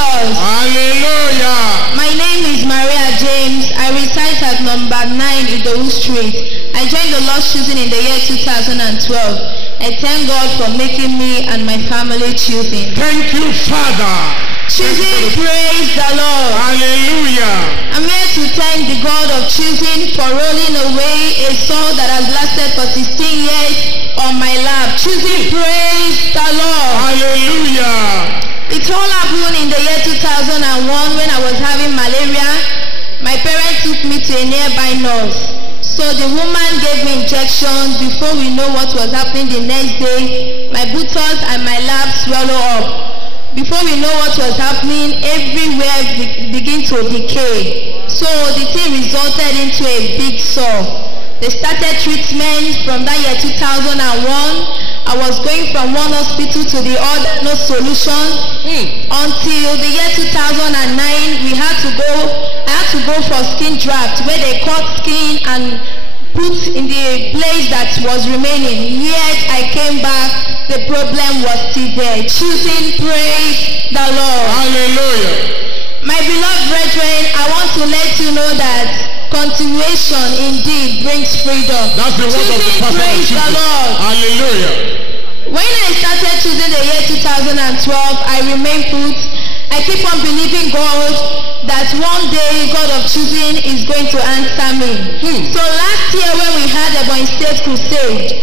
Jesus. Hallelujah. My name is Maria James. I reside at number 9 Idowu Street. I joined the Lord's choosing in the year 2012. I thank God for making me and my family choosing. Thank you, Father. Choosing, praise the Lord. Hallelujah. I'm here to thank the God of choosing for rolling away a soul that has lasted for 16 years on my lap. Choosing, praise the Lord. Hallelujah. It all happened in the year 2001 when I was having malaria. My parents took me to a nearby nurse. So the woman gave me injections. Before we know what was happening the next day, my buttocks and my lap swelled up. Before we know what was happening, everywhere began to decay. So the thing resulted into a big sore. They started treatment from that year 2001. I was going from one hospital to the other, no solution. Until the year 2009, I had to go for skin draft where they cut skin and put in the place that was remaining. Yet I came back, the problem was still there. Choosing, praise the Lord. Hallelujah. My beloved brethren, I want to let you know that continuation indeed brings freedom. That's the word of the pastor. Praise the Lord. Hallelujah. When I started choosing the year 2012, I remained put. I keep on believing God that one day God of choosing is going to answer me. So last year when we had the Ebonyi State Crusade,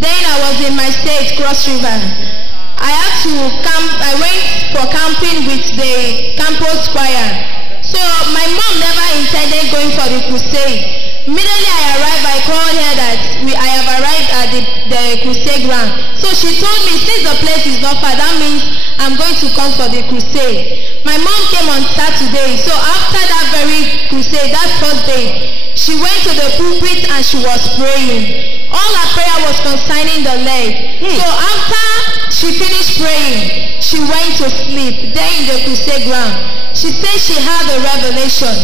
then I was in my state, Cross River. I had to camp. I went for camping with the campus choir. So my mom never intended going for the crusade. Immediately I arrived, I called her that I have arrived at the crusade ground. So she told me, since the place is not far, that means I'm going to come for the crusade. My mom came on Saturday. So after that very crusade, that first day, she went to the pulpit and she was praying. All her prayer was concerning the leg. So after she finished praying, she went to sleep there in the crusade ground. She said she had a revelation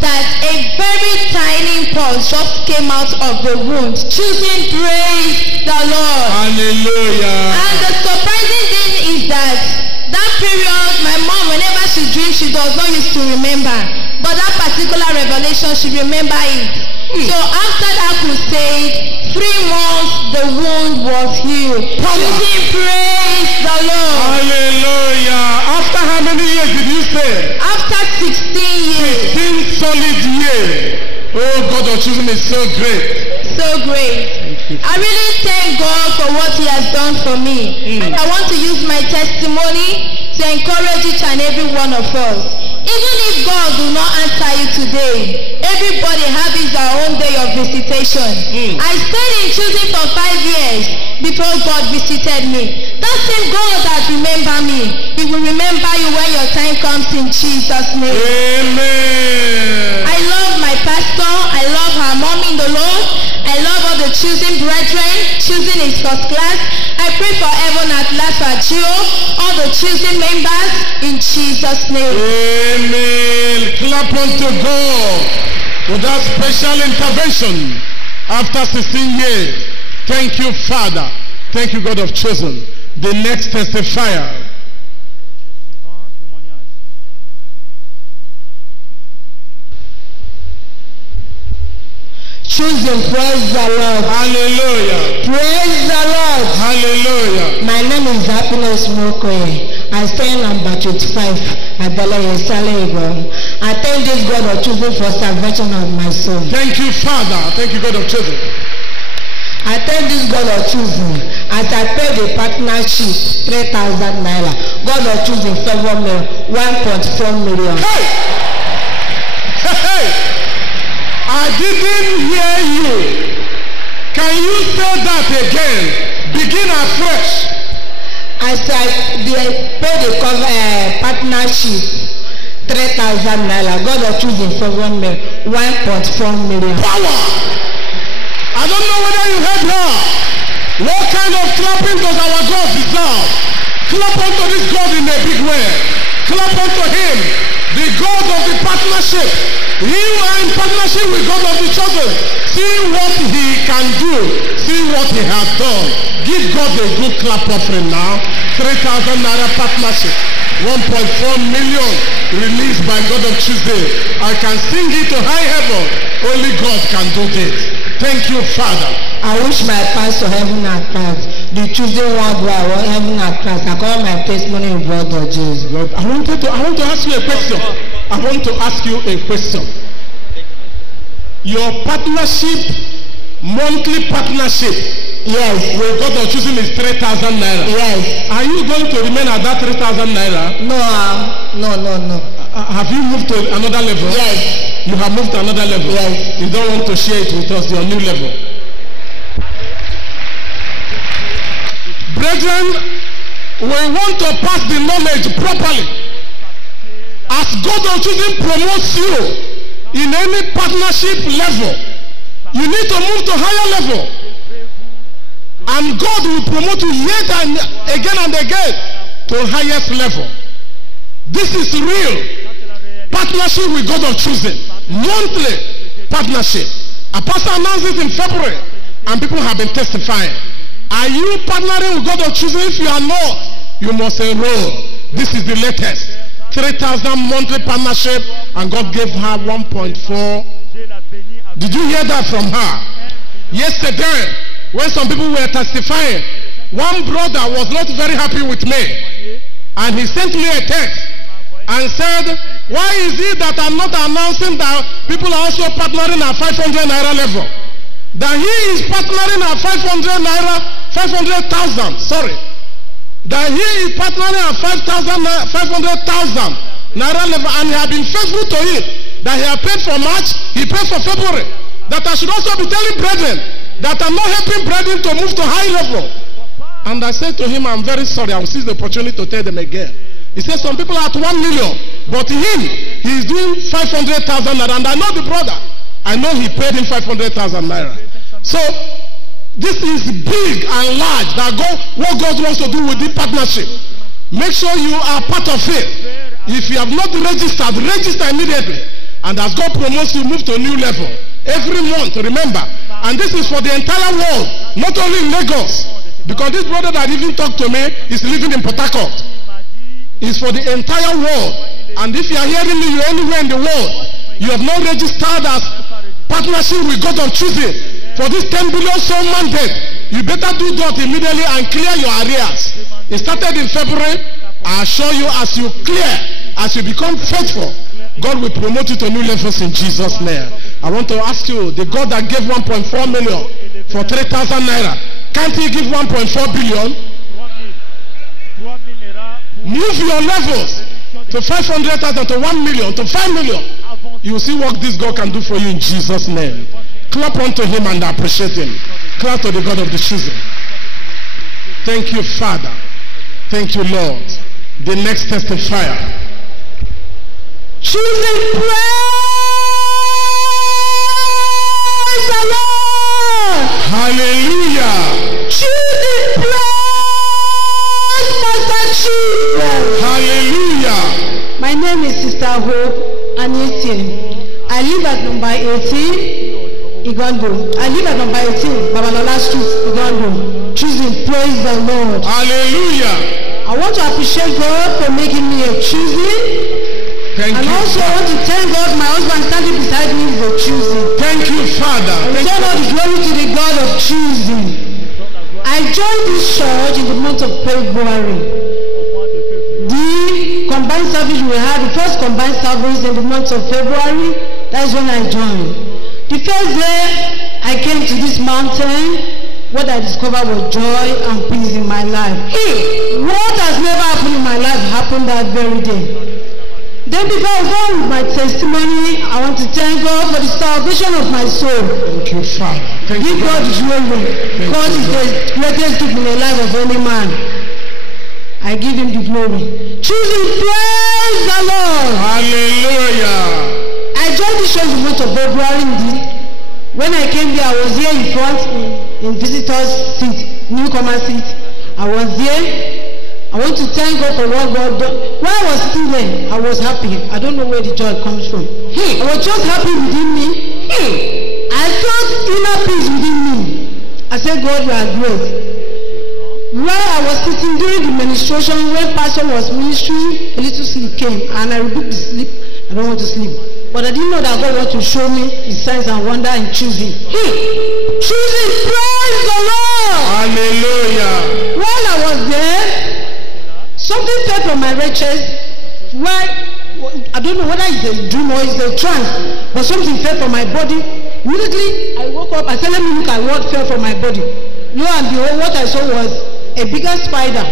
that a very tiny pulse just came out of the wound. Choosing, praise the Lord. Hallelujah. And the surprising thing is that period, my mom, whenever she dreams, she does not used to remember. But that particular revelation, she remember it. So after that crusade, 3 months, the wound was healed. Choosing, praise the Lord. Hallelujah. After how many years did you say? After 16 years. 16 solid years. Oh, God of choosing is so great. So great. I really thank God for what He has done for me. And I want to use my testimony to encourage each and every one of us. Even if God do not answer you today, everybody has his own day of visitation. I stayed in choosing for 5 years before God visited me. That same God that remember me, He will remember you when your time comes in Jesus' name. Amen. I love my pastor. I love her mom in the Lord. I love all the choosing brethren. Choosing is first class. I pray for heaven at last for Gio, all the choosing members in Jesus' name. Amen. Clap unto God for that special intervention after 16 years. Thank you, Father. Thank you, God of chosen. The next testifier. Choosing, praise the Lord. Hallelujah. Praise the Lord. Hallelujah. My name is Happiness Mokoye. I stay in number 25 at Beleye Salego. I thank this God of choosing for salvation of my soul. Thank you, Father. Thank you, God of choosing. I thank this God of choosing as I pay the partnership 3,000 naira. God of choosing favor me 1.4 million. Hey! Hey! I didn't hear you. Can you say that again? Begin afresh. As I pay the partnership 3,000 naira. God of choosing favor me 1.4 million. Power! I don't know whether you heard her. What kind of clapping does our God deserve? Clap unto this God in a big way. Clap unto Him, the God of the partnership. You are in partnership with God of the chosen. See what He can do. See what He has done. Give God a good clap offering now. 3,000 naira partnership. 1.4 million released by God of Tuesday. I can sing it to high heaven. Only God can do this. Thank you, Father. I wish my pastor heaven and Christ, the Tuesday one where I want heaven and Christ. I call my testimony in blood of Jesus. Lord, I want to ask you a question. I want to ask you a question. Your partnership, monthly partnership, yes, with God of choosing is 3,000 naira. Yes. Are you going to remain at that 3,000 naira? No. Have you moved to another level? Yes. You have moved to another level? Yes. You don't want to share it with us, your new level. Brethren, we want to pass the knowledge properly. As God of choosing promotes you in any partnership level, you need to move to higher level. And God will promote you yet and again to highest level. This is real partnership with God of choosing. Monthly partnership. A pastor announced it in February and people have been testifying. Are you partnering with God of choosing? If you are not, you must enroll. This is the latest. 3,000 monthly partnership and God gave her 1.4. Did you hear that from her? Yesterday, when some people were testifying, one brother was not very happy with me. And he sent me a text and said, why is it that I'm not announcing that people are also partnering at 500 naira level? That he is partnering at 500,000 that he is partnering at 500,000 naira level, and he has been faithful to it. That he has paid for March, he paid for February. That I should also be telling brethren that I'm not helping brethren to move to high level. And I said to him, I'm very sorry, I will seize the opportunity to tell them again. He said some people are at 1 million, but him, he is doing 500,000 naira, and I know the brother. I know he paid him 500,000 naira. So this is big and large. That what God wants to do with the partnership. Make sure you are part of it. If you have not registered, register immediately. And as God promotes you, move to a new level. Every month, remember. And this is for the entire world, not only in Lagos. Because this brother that even talked to me is living in Port Harcourt. It's for the entire world. And if you are hearing me, you're anywhere in the world, you have not registered as partnership with God of choosing for this 10 billion soul mandate, you better do that immediately and clear your arrears. It started in February. I assure you, as you clear, as you become faithful, God will promote you to new levels in Jesus' name. I want to ask you, the God that gave 1.4 million for 3,000 naira, can't he give 1.4 billion? Move your levels to 500,000, to 1 million, to 5 million. You will see what this God can do for you in Jesus' name. Clap unto him and appreciate him. Clap to the God of the choosing. Thank you, Father. Thank you, Lord. The next testifier. Choosing, praise the Lord. Hallelujah. Choosing, praise Master Jesus. Hallelujah. My name is Sister Hope Anitin. I live at number 18, Igondo. I live at number 18, Babalola Street, Igondo. Choosing, praise the Lord. Hallelujah. I want to appreciate God for making me a choosing. Thank and you. Also I want to thank God my husband standing beside me for choosing. Thank you, Father. I return all the glory to the God of choosing. I joined this church in the month of February. The combined service we had, the first combined service in the month of February, that's when I joined. The first day I came to this mountain, what I discovered was joy and peace in my life. What has never happened in my life happened that very day. Then before I go with my testimony, I want to thank God for the salvation of my soul. Thank you, Father. Thank Give you, God the glory. God is the greatest gift in the life of any man. I give him the glory. Choosing, praise the Lord. Hallelujah. I joined the church in the month of February indeed. When I came here, I was here in front in visitors seat, newcomer seat. I was there. I want to thank God for what God done. When I was sitting there, I was happy. I don't know where the joy comes from. I was just happy within me. I felt inner peace within me. I said, God, you are great. While I was sitting during the ministration, when pastor was ministering, a little sleep came, and I rebuked the sleep. I don't want to sleep. But I didn't know that God wanted to show me his signs and wonder in choosing. Choosing, praise the Lord! Hallelujah! While I was there, something fell from my right chest. I don't know whether it's a dream or it's a trance, but something fell from my body. Immediately, I woke up. I said, let me look at what fell from my body. Lo and behold, what I saw was a bigger spider.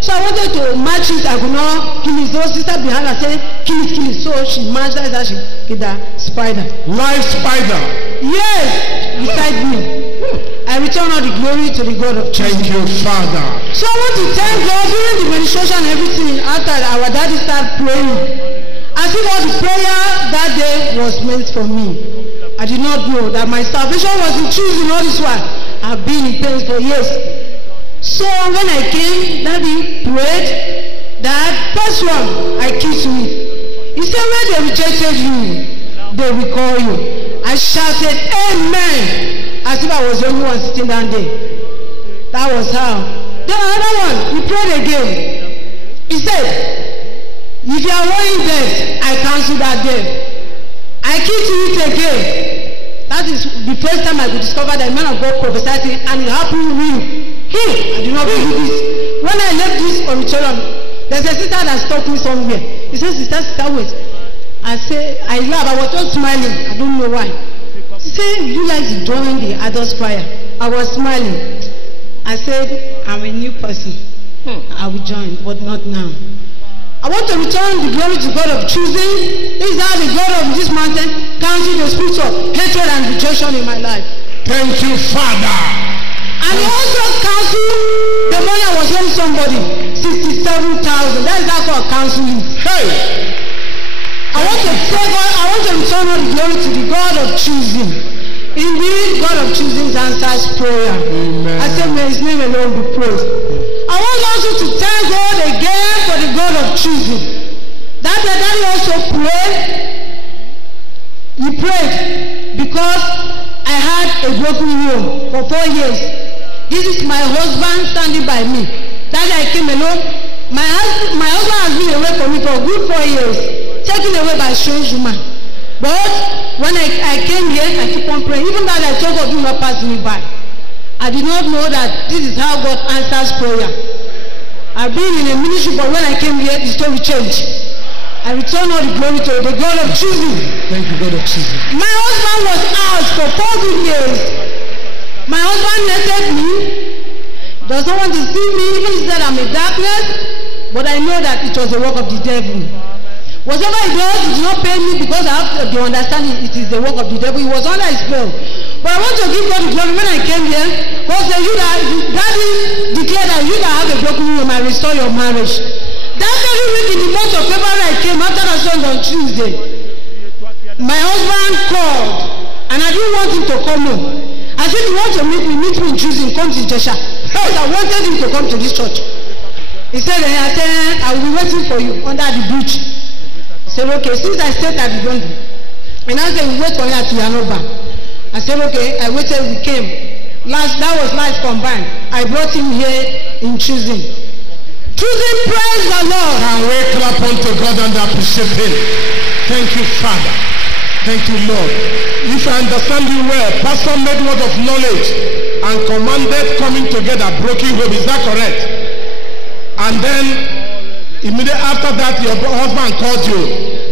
So I wanted to match it. I could not kill it. So sister behind her said, kill it, kill it. So she matched that, she killed the spider. Live spider. Yes, beside me. I return all the glory to the God of Thank you, Father. So I want to thank God during the ministration and everything. After our daddy started praying, I think all the prayer that day was meant for me. I did not know that my salvation was in choosing all this while. I've been in pain for years. So when I came, Daddy prayed that first one I kissed to it. He said, when they rejected you, they will call you. I shouted, Amen, as if I was the only one sitting down there. That was how. Then another one, he prayed again. He said, if you are worrying death, I cancel that death. I kissed it again. That is the first time I could discover that a man of God prophesied and it happened real. I do not believe this. When I left this auditorium, there's a sister that stopped me somewhere. He said, sister, wait. I said, I laughed. I was just smiling. I don't know why. She said, you like to join the adults choir? I was smiling. I said, I'm a new person. I will join, but not now. I want to return the glory to God of choosing. This is how the God of this mountain cancels the spirit of hatred and rejection in my life. Thank you, Father. And he also cancelled the money I was owing somebody, 67,000. That is how God cancelled it. Hey! I want to say God, I want to return all the glory to the God of choosing. Indeed, God of choosing answers prayer. Amen. I say, may his name alone be praised. I want also to thank God again for the God of choosing. That he also prayed. He prayed because I had a broken home for 4 years. This is my husband standing by me. That I came alone. My husband has been away from me for a good 4 years, taken away by a strange woman. But when I came here, I keep on praying. Even that I told God, do not pass me by. I did not know that this is how God answers prayer. I've been in a ministry, but when I came here, the story changed. I return all the glory to the God of choosing. Thank you, God of choosing. My husband was out for 4 good years. My husband netted me. Does not want to see me, even he said I'm in darkness. But I know that it was the work of the devil. Whatever he does, it does not pay me because I have the understanding it is the work of the devil. He was under his spell. But I want to give God the glory. When I came here, God said, Daddy declared that you that have a broken home, I restore your marriage. That very week in the month of February I came after the Sunday on Tuesday. My husband called and I didn't want him to come home. I said, you want to meet me in choosing, come to Jesha. Because I wanted him to come to this church. He said, I will be waiting for you under the bridge. He said, okay, since I stayed at the Dondo. And I said, we wait for you at Yanoba. I said, okay, I waited, we came. That was last combined. I brought him here in choosing. Choosing, praise the Lord. Can we clap unto God and appreciate him? Thank you, Father. Thank you, Lord. If I understand you well, Pastor made word of knowledge and commanded coming together, broken home. Is that correct? And then, immediately after that, your husband called you.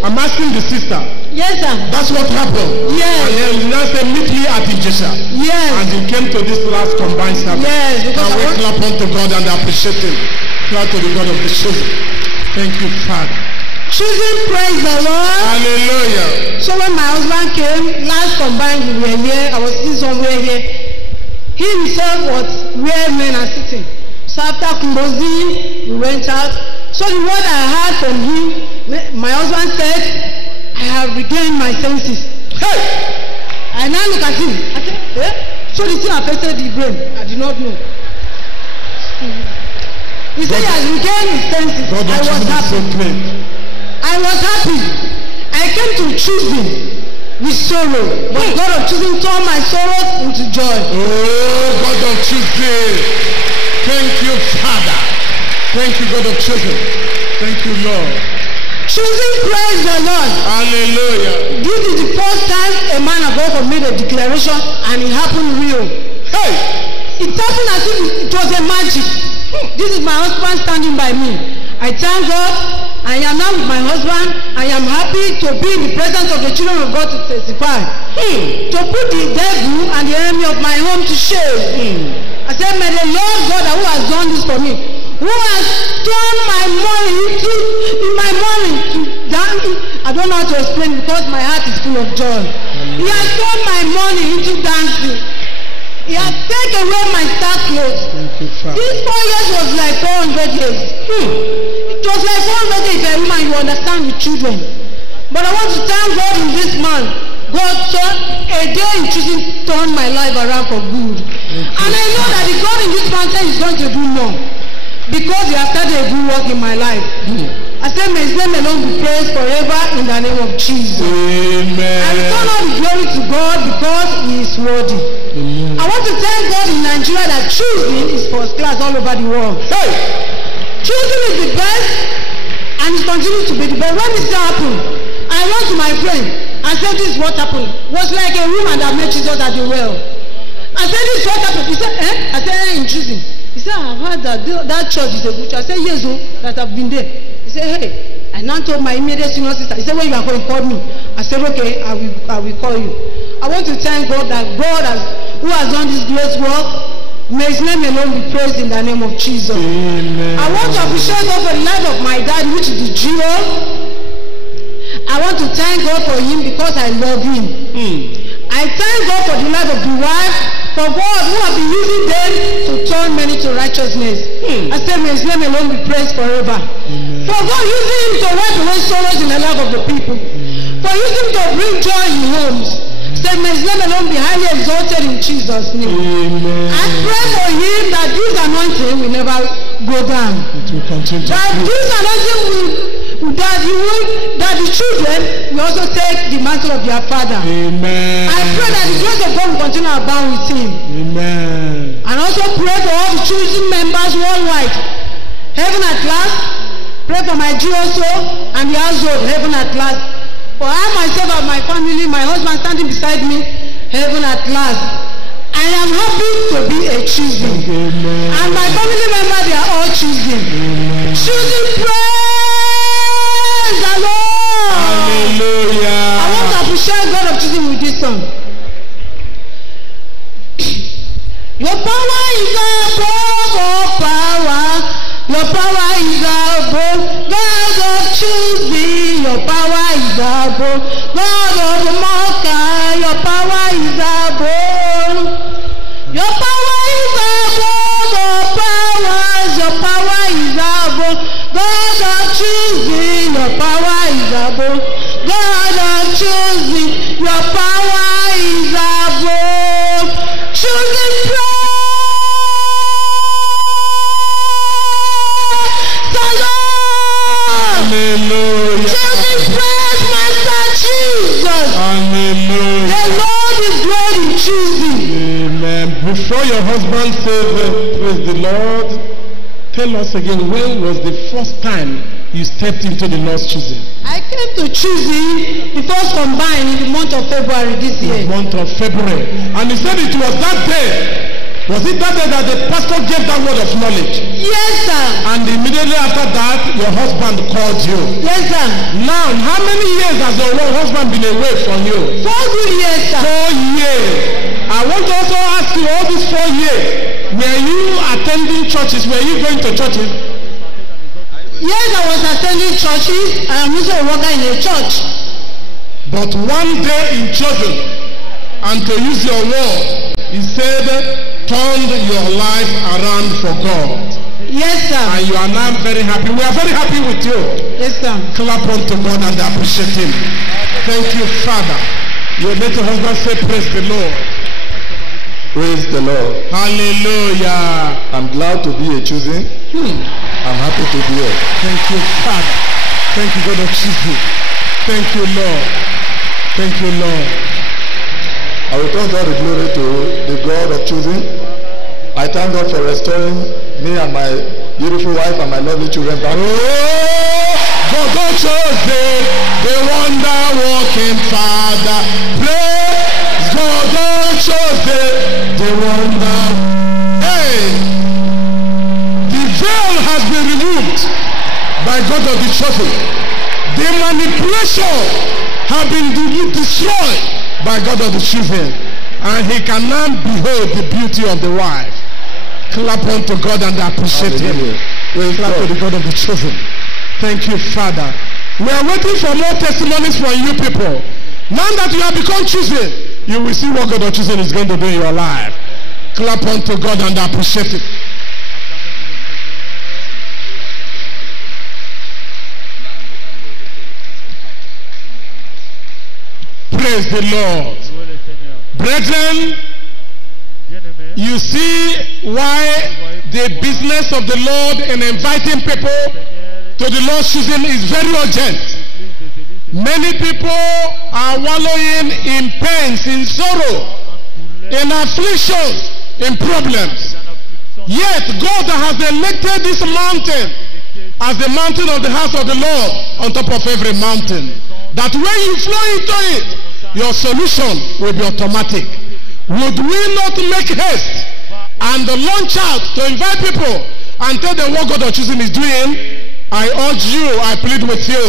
I'm asking the sister. Yes, sir. That's what happened. Yes. And then you now say, meet me at Ijesha. Yes. And you came to this last combined service. Yes. Can we clap unto God and appreciate him? Clap to the God of the chosen. Thank you, Father. Choosing, praise the Lord. Hallelujah. So when my husband came, last combined we were here, I was sitting somewhere here. He himself was where men are sitting. So after closing, we went out. So the word I heard from him, my husband said, I have regained my senses. Hey! I now look at him. I said, eh? So the thing affected the brain. I did not know. He said he has regained his senses. I was happy. I was happy. I came to choosing with sorrow. But God of choosing turned my sorrows into joy. Oh, God of choosing. Thank you, Thank you, God of chosen. Thank you, Lord. Choosing, praise the Lord. Hallelujah. This is the first time a man of God made a declaration and it happened real. Hey! It happened as if it was a magic. This is my husband standing by me. I thank God. I am now with my husband. I am happy to be in the presence of the children of God to testify. To put the devil and the enemy of my home to shame. I said, may the Lord God who has done this for me, who has turned my money into I don't know how to explain because my heart is full of joy. He has turned my money into dancing. He has taken away my star clothes. This 4 years was like 400 years. It was like 400 years if a woman, you understand, with children. But I want to thank God in this month. God turned a day in choosing turned my life around for good. And I know that the God in this mountain is going to do more. Because he has started a good work in my life. I said, may his name alone be praised forever in the name of Jesus. Amen. I return all the glory to God because he is worthy. Amen. I want to thank God in Nigeria that choosing is first class all over the world. Hey! Choosing is the best and it continues to be the best. When this happened, I went to my friend and said, this is what happened. It was like a woman that met Jesus at the well. I said, this is what happened. He said, eh? I said, in choosing. He said, I've heard that church is a good church. I said, yes, that I've been there. He said, hey. I now told my immediate senior sister. He said, when you are going to call me. I said, okay, I will call you. I want to thank God that God who has done this great work, may his name alone be praised in the name of Jesus. Amen. I want to appreciate God for the life of my dad, which is the Gio. I want to thank God for him because I love him. I thank God for the life of the wife, for God who has been using them to turn many to righteousness. I say, may his name alone be praised forever. For God using him to wipe away sorrows in the life of the people. For using him to bring joy in homes. Say, may his name alone be highly exalted in Jesus' name. I pray for him that this anointing will never go down. It will continue to that this anointing will, that the children will also take the mantle of their father. Amen. I pray that the grace of God will continue to abound with him. Amen. And also pray for all the chosen members worldwide. Heaven at last. Pray for my Jew also and the household. Heaven at last. For I myself and my family, my husband standing beside me. Heaven at last. I am happy to be a choosing. Amen. And my family members, they are all choosing. Amen. Choosing, praise the Lord. Hallelujah. I want to appreciate God of choosing with this song. Your power is above all power. Your power is above. God of choosing. Your power is above. God of the Maker. Your power is above. Your power is above all powers. Your power is above. God of choosing. Your power is above. God of choosing. Your power is above. Choosing praise the Lord. Hallelujah. Choosing praise Master Jesus. Hallelujah. The Lord is great in choosing. Amen. Before your husband says, praise the Lord, tell us again, when was the first time you stepped into the Lord's choosing? I came to choosing the first combine in the month of February this year. The month of February. And he said it was that day. Was it that day that the pastor gave that word of knowledge? Yes, sir. And immediately after that, your husband called you. Yes, sir. Now, how many years has your husband been away from you? 4 good years, sir. 4 years. I want to also ask you, all these 4 years, were you attending churches? Were you going to churches? Yes, I was attending churches. I am also a worker in a church. But one day in chosen, and to use your word, he said, turned your life around for God. Yes, sir. And you are now very happy. We are very happy with you. Yes, sir. Clap unto God and appreciate him. Thank you, Father. Your little husband said, praise the Lord. Praise the Lord. Hallelujah. I'm glad to be a choosing. I'm happy to be here. Thank you, Father. Thank you, God of choosing. Thank you, Lord. Thank you, Lord. I return all the glory to the God of choosing. I thank God for restoring me and my beautiful wife and my lovely children. Oh, God chosen, the wonder working Father. Praise God chosen, the wonder. Hey, the veil has been removed by God of the chosen. The manipulation has been destroyed by God of the chosen, and he can now behold the beauty of the wife. Clap unto God and appreciate him. Clap to the God of the chosen. Thank you, Father. We are waiting for more testimonies from you people. Now that you have become chosen, you will see what God of chosen is going to do in your life. Clap unto God and appreciate it. Praise the Lord. Brethren, you see why the business of the Lord in inviting people to the Lord's choosing is very urgent. Many people are wallowing in pains, in sorrow, in afflictions, in problems. Yet God has elected this mountain as the mountain of the house of the Lord on top of every mountain. That when you flow into it, your solution will be automatic. Would we not make haste and launch out to invite people and tell them what God of choosing is doing? I urge you, I plead with you,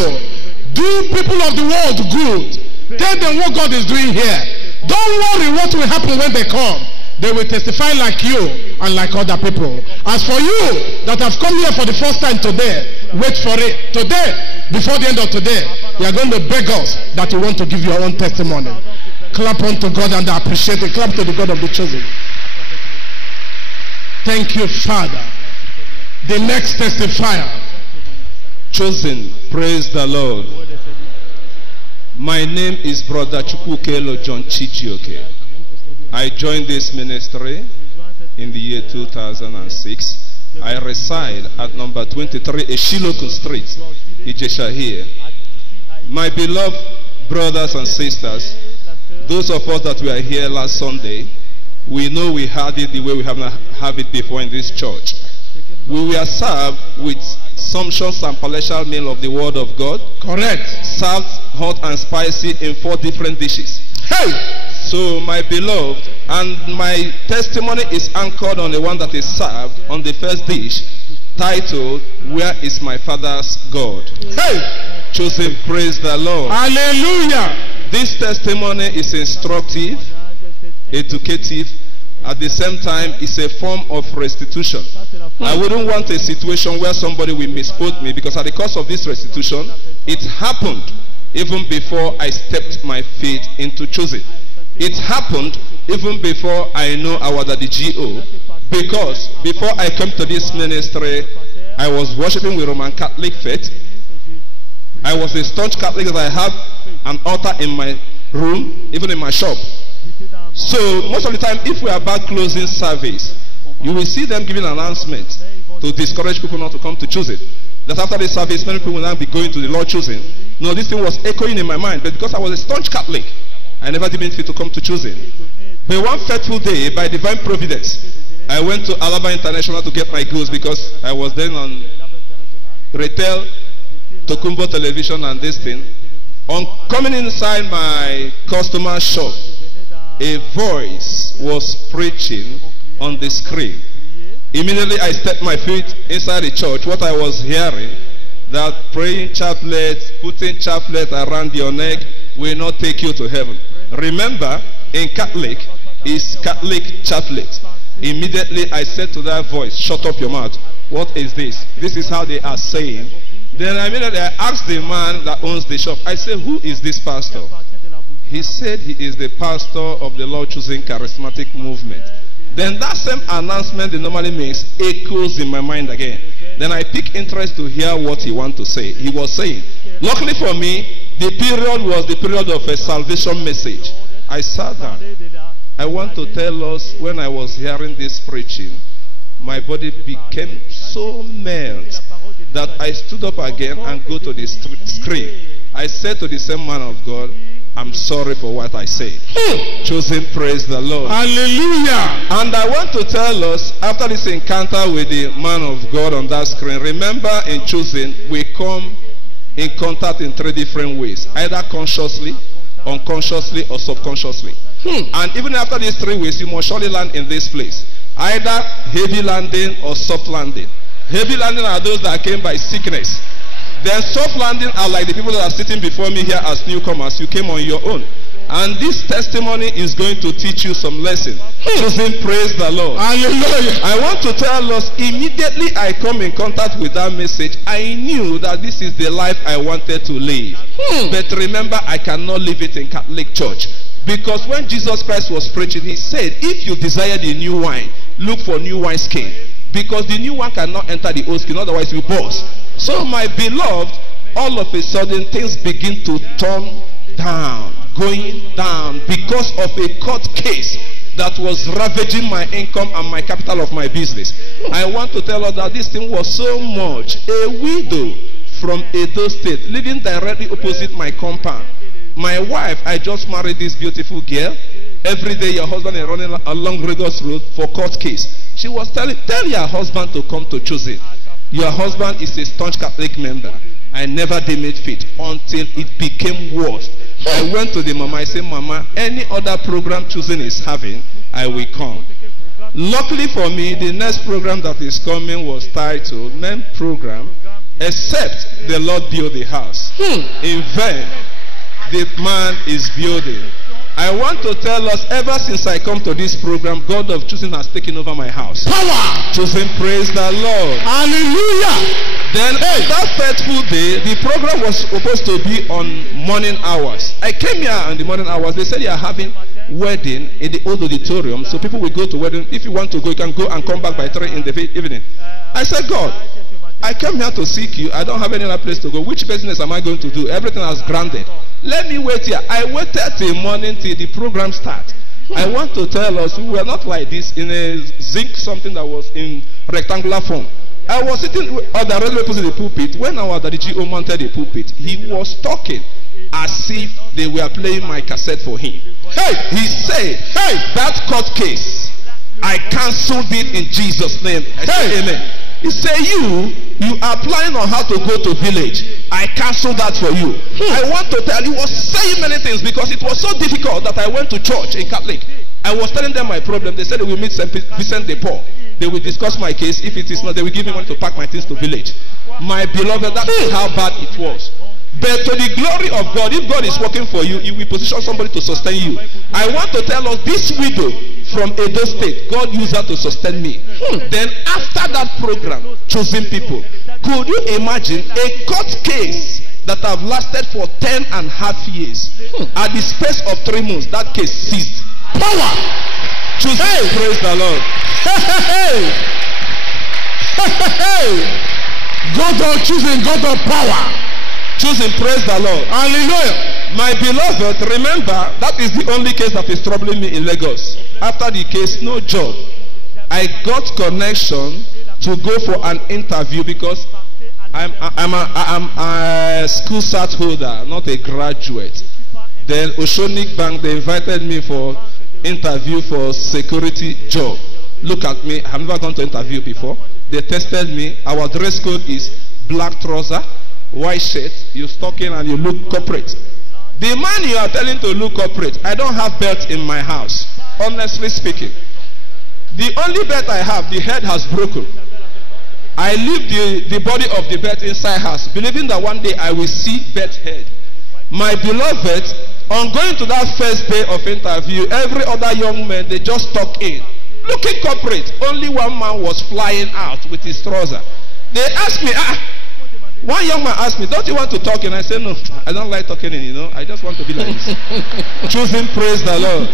do people of the world good. Tell them what God is doing here. Don't worry what will happen when they come. They will testify like you and like other people. As for you that have come here for the first time today, wait for it. Today, before the end of today, you are going to beg us that you want to give your own testimony. Clap unto God and appreciate it. Clap to the God of the chosen. Thank you, Father. The next testifier. Chosen, praise the Lord. My name is Brother Chukwukelo John Chijioke. I joined this ministry in the year 2006. I reside at number 23 Eshilokun Street, Ijesha here. My beloved brothers and sisters, those of us that were here last Sunday, we know we had it the way we have it before in this church. We were served with sumptuous and palatial meal of the word of God. Correct. Served hot and spicy in 4 different dishes. Hey! So my beloved, and my testimony is anchored on the one that is served on the first dish, titled, Where is my Father's God? Hey! Chosen, praise the Lord. Hallelujah! This testimony is instructive, educative, at the same time it's a form of restitution. I wouldn't want a situation where somebody will misquote me, because at the course of this restitution, it happened even before I stepped my feet into choosing. It happened even before I know I was at the GO, because before I came to this ministry, I was worshiping with Roman Catholic faith. I was a staunch Catholic that I have an altar in my room, even in my shop. So most of the time, if we are about closing service, you will see them giving announcements to discourage people not to come to choosing. That after the service, many people will now be going to the Lord choosing. No, this thing was echoing in my mind, but because I was a staunch Catholic, I never deemed fit to come to choosing. But one fateful day, by divine providence, I went to Alaba International to get my goods, because I was then on retail, Tokumbo television and this thing. On coming inside my customer's shop, a voice was preaching on the screen. Immediately I stepped my feet inside the church. What I was hearing, that praying chaplets, putting chaplets around your neck will not take you to heaven. Remember, in Catholic, is Catholic chaplet. Immediately I said to that voice, shut up your mouth. What is this? This is how they are saying. Then immediately I asked the man that owns the shop, I said, who is this pastor? He said he is the pastor of the Lord Choosing Charismatic Movement. Then that same announcement, it normally means, echoes in my mind again. Then I pick interest to hear what he wants to say. He was saying, luckily for me, the period was the period of a salvation message. I sat down. I want to tell us, when I was hearing this preaching, my body became so melt that I stood up again and go to the screen. I said to the same man of God, I'm sorry for what I say. Chosen, praise the Lord. Hallelujah. And I want to tell us, after this encounter with the man of God on that screen, remember in choosing, we come in contact in 3 different ways. Either consciously, unconsciously, or subconsciously. And even after these 3 ways, you must surely land in this place. Either heavy landing or soft landing. Heavy landing are those that came by sickness. Then soft landing are like the people that are sitting before me here as newcomers. You came on your own. And this testimony is going to teach you some lesson. Choosing, praise the Lord. Hallelujah. I want to tell us, immediately I come in contact with that message, I knew that this is the life I wanted to live. But remember, I cannot live it in Catholic Church. Because when Jesus Christ was preaching, he said, if you desire the new wine, look for new wine skin. Because the new one cannot enter the old skin, otherwise you burst. So my beloved, all of a sudden things begin to turn down, going down, because of a court case that was ravaging my income and my capital of my business. I want to tell her that this thing was so much. A widow from Edo State, living directly opposite my compound. My wife, I just married this beautiful girl. Every day your husband is running along Lagos Road for court case. She was telling, tell your husband to come to choose it. Your husband is a staunch Catholic member. I never deemed it fit until it became worse. I went to the mama. I said, Mama, any other program choosing is having, I will come. Luckily for me, the next program that is coming was titled Men Program, Except the Lord Build the House. In vain, the man is building. I want to tell us, ever since I come to this program, God of choosing has taken over my house. Power. Choosing, praise the Lord. Hallelujah. Then that fateful day, the program was supposed to be on morning hours. I came here in the morning hours. They said you are having wedding in the old auditorium, so people will go to wedding. If you want to go, you can go and come back by 3 in the evening. I said, God, I came here to seek you. I don't have any other place to go. Which business am I going to do? Everything has granted. Let me wait here. I waited till morning till the program starts. I want to tell us we were not like this in a zinc something that was in rectangular form. I was sitting on the red opposite the pulpit. When our Daddy G.O. mounted the pulpit, he was talking as if they were playing my cassette for him. Hey, he said, hey, that court case, I cancelled it in Jesus' name. I said, amen. He said, you are planning on how to go to village. I cancel that for you. I want to tell you, he was saying many things because it was so difficult that I went to church in Catholic. I was telling them my problem. They said they will meet St. Vincent de Paul. They will discuss my case. If it is not, they will give me money to pack my things to village. My beloved, that is how bad it was. But to the glory of God, if God is working for you, He will position somebody to sustain you. I want to tell us, this widow from Edo State, God used her to sustain me. Then after that program, choosing people, could you imagine a court case that have lasted for 10.5 years? At the space of 3 months, that case ceased. Power! Choosing, praise the Lord. God of choosing, God of power. Choosing, praise the Lord. Hallelujah. My beloved, remember, that is the only case that is troubling me in Lagos. After the case, no job. I got connection to go for an interview because I'm a school cert holder, not a graduate. Then Oceanic Bank, they invited me for interview for security job. Look at me, I've never gone to interview before. They tested me. Our dress code is black trouser, white shirt, you stocking and you look corporate. The man you are telling to look corporate, I don't have belt in my house, honestly speaking. The only belt I have, the head has broken. I leave the body of the belt inside house, believing that one day I will see belt head. My beloved, on going to that first day of interview, every other young man, they just stuck in. Looking corporate, only one man was flying out with his trouser. They asked me, one young man asked me, don't you want to talk in? I said, no, I don't like talking in, I just want to be like this. Choosing, praise the Lord.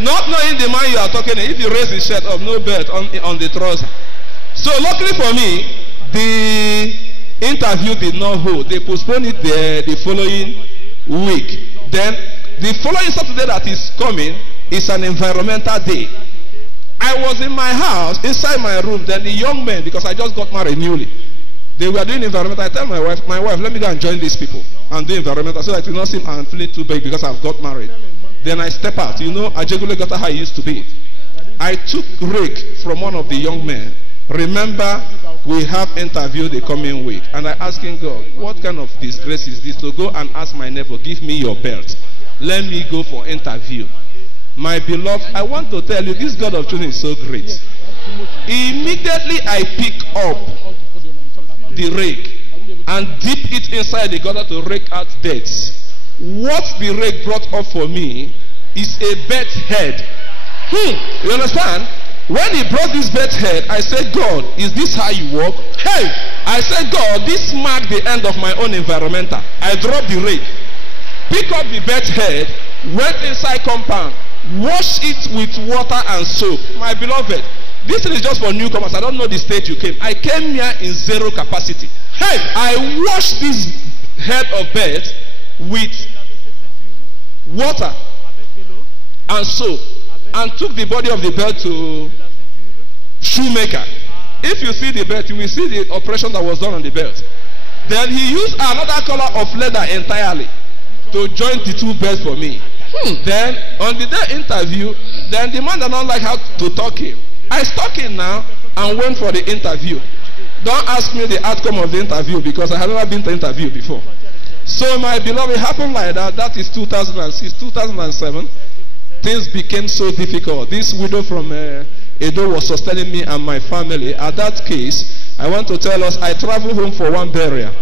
Not knowing the man you are talking in, if you raise his shirt up, no belt on the trouser. So luckily for me, the interview did not hold. They postponed it the following week. Then the following Saturday that is coming is an environmental day. I was in my house, inside my room. Then the young men, because I just got married newly, They were doing environmental. I tell my wife, let me go and join these people and do environmental so that it will not seem I'm feeling too big because I've got married. Then I step out. You know, Ajegule got how I used to be. I took rake from one of the young men. Remember, we have interview the coming week. And I asked him, God, what kind of disgrace is this? To go and ask my neighbor, give me your belt. Let me go for interview. My beloved, I want to tell you, this God of truth is so great. Immediately I pick up the rake and dip it inside the gutter to rake out dirt. What the rake brought up for me is a bed head. You understand? When he brought this bed head, I said, God, is this how you walk? Hey! I said, God, this marked the end of my own environmental. I dropped the rake, pick up the bed head, went inside compound, wash it with water and soap. My beloved, this thing is just for newcomers. I don't know the state you came. I came here in zero capacity. Hey! I washed this head of bed with water and soap and took the body of the belt to shoemaker. If you see the belt, you will see the operation that was done on the belt. Then he used another color of leather entirely to join the two belts for me. Then on the day interview, then the man did not like how to talk him. I stuck him now and went for the interview. Don't ask me the outcome of the interview because I have never been to interview before. So my beloved, it happened like that. That is 2006, 2007. Things became so difficult. This widow from Edo was sustaining me and my family. At that case, I want to tell us, I traveled home for one burial.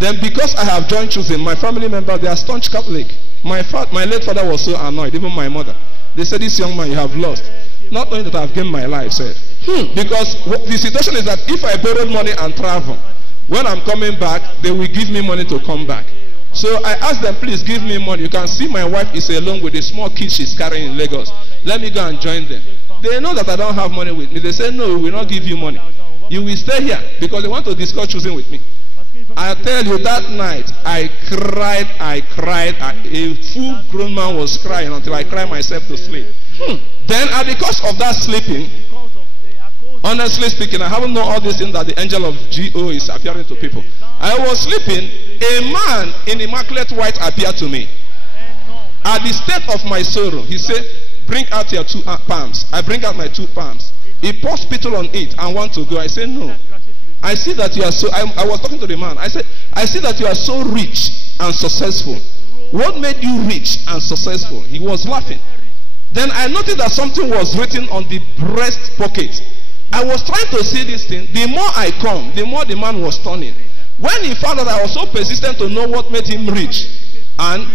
Then because I have joined choosing, my family members, they are staunch Catholic. My late father was so annoyed, even my mother. They said, this young man you have lost. Not knowing that I have gained my life, said. Because the situation is that if I borrow money and travel, when I'm coming back, they will give me money to come back. So I asked them, please give me money. You can see my wife is alone with a small kid she's carrying in Lagos. Let me go and join them. They know that I don't have money with me. They say, no, we will not give you money. You will stay here because they want to discuss choosing with me. I tell you, that night, I cried. A full-grown man was crying until I cried myself to sleep. Then at the cost of that sleeping, honestly speaking, I haven't known all these things that the angel of GO is appearing to people. I was sleeping, a man in immaculate white appeared to me. At the state of my sorrow, he said, bring out your two palms. I bring out my two palms. He poured spittle on it and want to go. I said, no. I see that you are so, I was talking to the man. I said, I see that you are so rich and successful. What made you rich and successful? He was laughing. Then I noticed that something was written on the breast pocket. I was trying to see this thing. The more I come, the more the man was turning. When he found out I was so persistent to know what made him rich and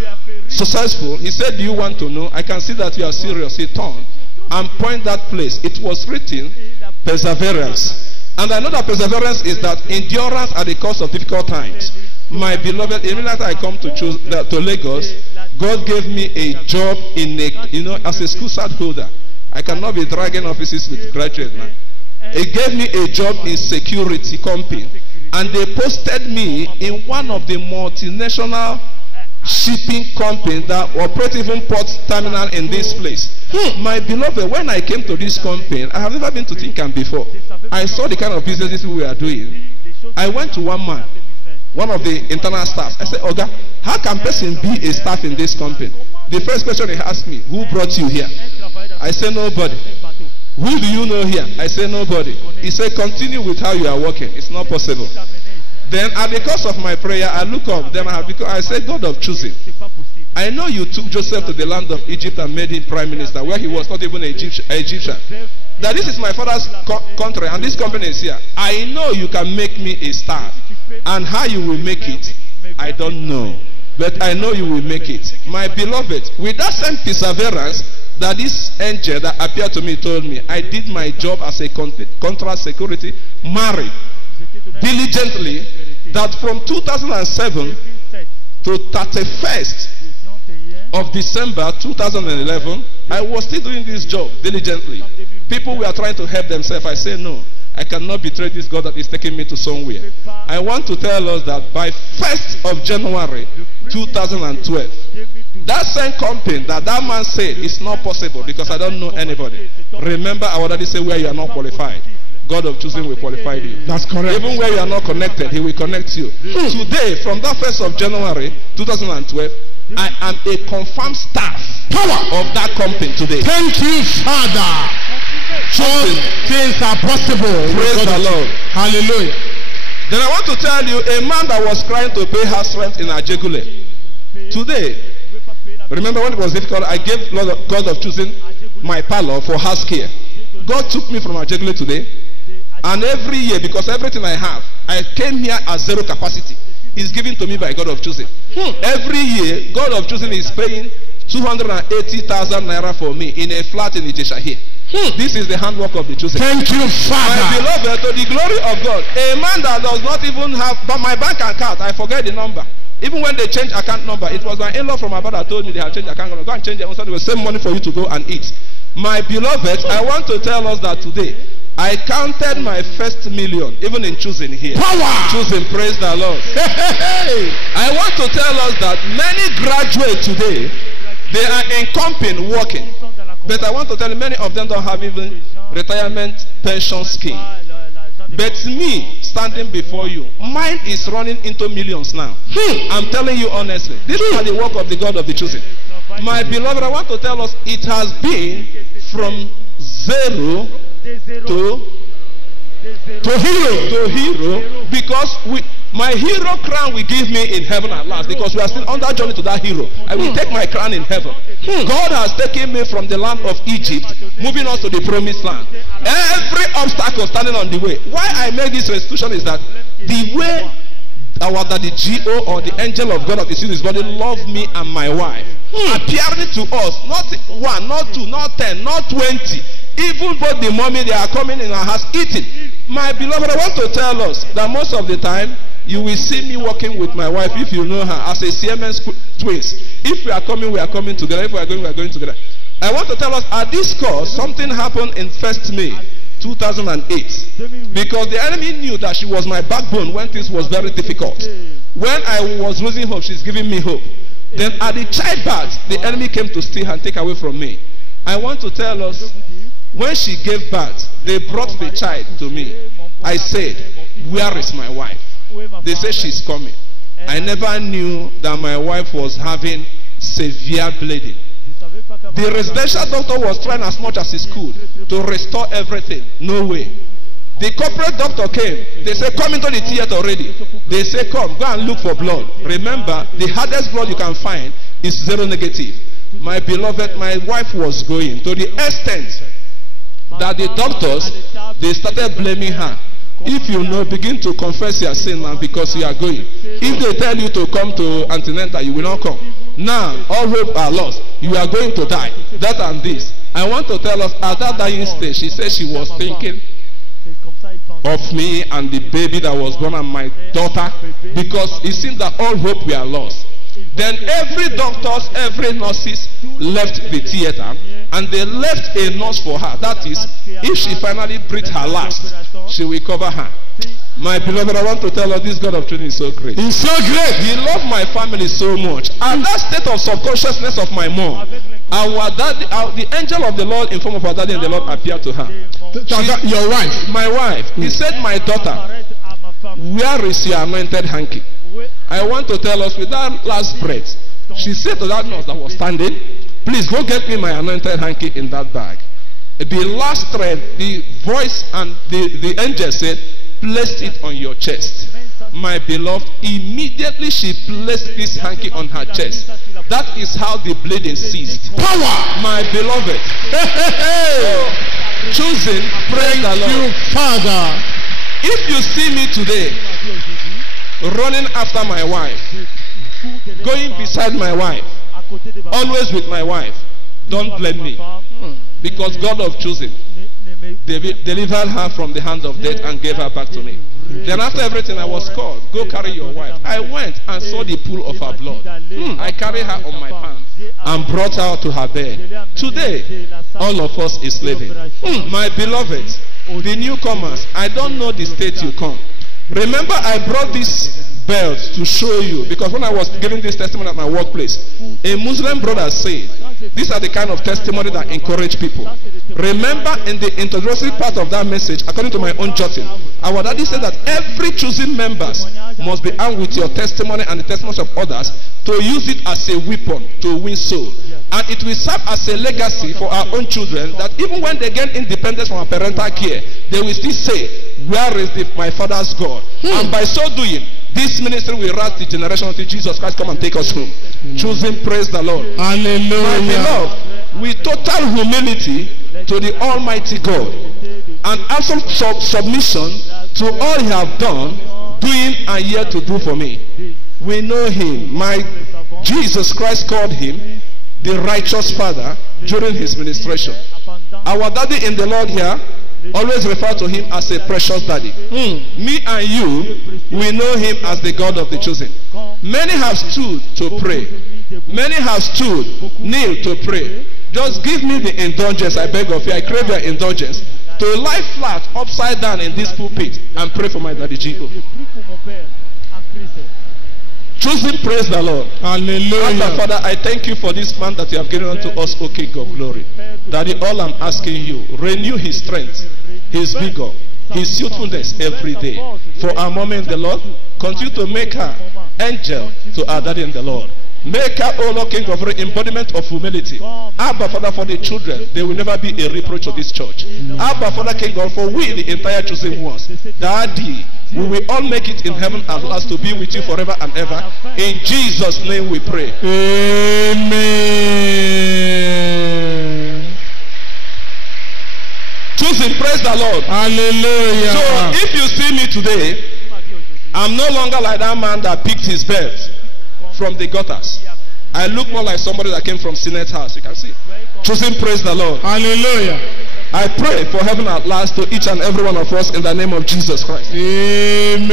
successful, he said, do you want to know? I can see that you are serious. He turned and pointed that place. It was written, perseverance. And I know that perseverance is that endurance at the cost of difficult times. My beloved, immediately after I come to Lagos, God gave me a job in a, as a school cert holder. I cannot be dragging offices with graduates now. He gave me a job in security company. And they posted me in one of the multinational shipping companies that operate even port terminal in this place. My beloved, when I came to this company, I have never been to Tinkan before. I saw the kind of businesses we are doing. I went to one man, one of the internal staff. I said, Oga, how can person be a staff in this company? The first question he asked me, who brought you here? I said, nobody. Who do you know here? I said, nobody. He said, continue with how you are working. It's not possible. Then at the course of my prayer, I look up. Then I said, God of choosing. I know you took Joseph to the land of Egypt and made him prime minister, where he was not even an Egyptian. That this is my father's country, and this company is here. I know you can make me a star. And how you will make it, I don't know. But I know you will make it. My beloved, with that same perseverance that this angel that appeared to me told me, I did my job as a contract security, married diligently, that from 2007 to 31st of December 2011, I was still doing this job diligently. People were trying to help themselves. I say, no, I cannot betray this God that is taking me to somewhere. I want to tell us that by 1st of January 2012, that same company that man said it's not possible because I don't know anybody. Remember, I already said where you are not qualified. God of choosing will qualify you. That's correct. Even where you are not connected, he will connect you. Today, from that 1st of January 2012, I am a confirmed staff of that company today. Thank you, Father. All things are possible. Praise the Lord. Hallelujah. Then I want to tell you, a man that was trying to pay house rent in Ajegule. Today, remember when it was difficult, I gave God of choosing my parlor for house care. God took me from Ajegule today. And every year, because everything I have, I came here at zero capacity. It's given to me by God of choosing. Every year, God of choosing is paying 280,000 naira for me in a flat in Ijesha here. This is the handwork of the choosing. Thank you, Father. My beloved, to the glory of God, a man that does not even have, but my bank account, I forget the number. Even when they change account number, it was my in-law from Abba that told me they have changed account number. Go and change it. It was same money for you to go and eat. My beloved, I want to tell us that today, I counted my first million, even in choosing here. Power! Choosing, praise the Lord. I want to tell us that many graduates today, they are in company working. But I want to tell you, many of them don't have even retirement pension scheme. But me, standing before you, mine is running into millions now. I'm telling you honestly, this is the work of the God of the choosing. My beloved, I want to tell us, it has been from zero to hero, because my hero crown will give me in heaven at last, because we are still on that journey to that hero. I will take my crown in heaven. God has taken me from the land of Egypt, moving us to the promised land. Every obstacle standing on the way. Why I make this restitution is that the way our daddy G.O. or the angel of God of his body love me and my wife, appearing to us, not 1, not 2, not 10, not 20. Even both the mommy, they are coming in our house eating. My beloved, I want to tell us that most of the time, you will see me working with my wife, if you know her, as a Siemens twins. If we are coming together. If we are going together. I want to tell us, at this course, something happened in 1st May 2008. Because the enemy knew that she was my backbone when things was very difficult. When I was losing hope, she's giving me hope. Then at the childbirth, the enemy came to steal and take away from me. I want to tell us, when she gave birth, they brought the child to me. I said, where is my wife? They said she's coming. I never knew that my wife was having severe bleeding. The residential doctor was trying as much as he could to restore everything. No way. The corporate doctor came. They said, come into the theater already. They said, come, go and look for blood. Remember, the hardest blood you can find is zero negative. My beloved, my wife was going to the extent that the doctors, they started blaming her. If you know, begin to confess your sin now, because you are going. If they tell you to come to antenatal, you will not come. Now, all hope are lost. You are going to die. That and this. I want to tell us, at that dying stage, she said she was thinking of me and the baby that was born and my daughter, because it seemed that all hope were lost. Then every doctors, every nurses left the theater, and they left a nurse for her. That is, if she finally breathes her last, she will cover her. My beloved, I want to tell her, this God of training is so great. He's so great. He loved my family so much. And that state of subconsciousness of my mom, our daddy, the angel of the Lord in form of our daddy and the Lord appeared to her. Your wife? My wife. He said, my daughter, where is your anointed hanky? I want to tell us, with that last breath, she said to that nurse that was standing, please go get me my anointed hanky in that bag. The last thread, the voice and the angel said, place it on your chest. My beloved, immediately she placed this hanky on her chest. That is how the bleeding ceased. Power! My beloved. Choosing, praise the Lord. Thank you, Father. If you see me today, running after my wife, going beside my wife, always with my wife, don't blame me. Because God of choosing delivered her from the hand of death and gave her back to me. Then after everything, I was called, go carry your wife. I went and saw the pool of her blood. I carried her on my palm and brought her to her bed. Today, all of us is living. My beloved, the newcomers, I don't know the state you come. Remember, I brought this belt to show you, because when I was giving this testimony at my workplace, a Muslim brother said, these are the kind of testimony that encourage people. Remember, in the introductory part of that message, according to my own jotting, our daddy said that every choosing members must be armed with your testimony and the testimony of others to use it as a weapon to win soul. And it will serve as a legacy for our own children, that even when they gain independence from our parental care, they will still say, where is my father's God? And by so doing, this ministry will rise the generation until Jesus Christ come and take us home. Choosing, praise the Lord. Hallelujah. My beloved, with total humility to the Almighty God and absolute submission to all He have done, doing, and yet to do for me. We know Him. My Jesus Christ called Him the righteous Father during His ministration. Our daddy in the Lord here always refer to Him as a precious daddy. Me and you, we know Him as the God of the chosen. Many have stood to pray. Many have stood, kneel to pray. Just give me the indulgence, I beg of you. I crave your indulgence to lie flat upside down in this pulpit and pray for my daddy Chico. Choosing, praise the Lord. Hallelujah. Father, I thank you for this man that you have given unto us, O King of glory. Daddy, all I'm asking you, renew his strength, his vigor, his youthfulness every day. For our mom in the Lord, continue to make her angel to our daddy in the Lord. Make her, O Lord King of glory, embodiment of humility. Abba, Father, for the children, they will never be a reproach to this church. Abba, Father, King God, for we, the entire chosen ones, Daddy, we will all make it in heaven at last to be with you forever and ever. In Jesus' name we pray. Amen. Choosing, praise the Lord. Hallelujah. So if you see me today, I'm no longer like that man that picked his belt from the gutters. I look more like somebody that came from Senate House. You can see. Choosing, praise the Lord. Hallelujah. I pray for heaven at last to each and every one of us in the name of Jesus Christ. Amen.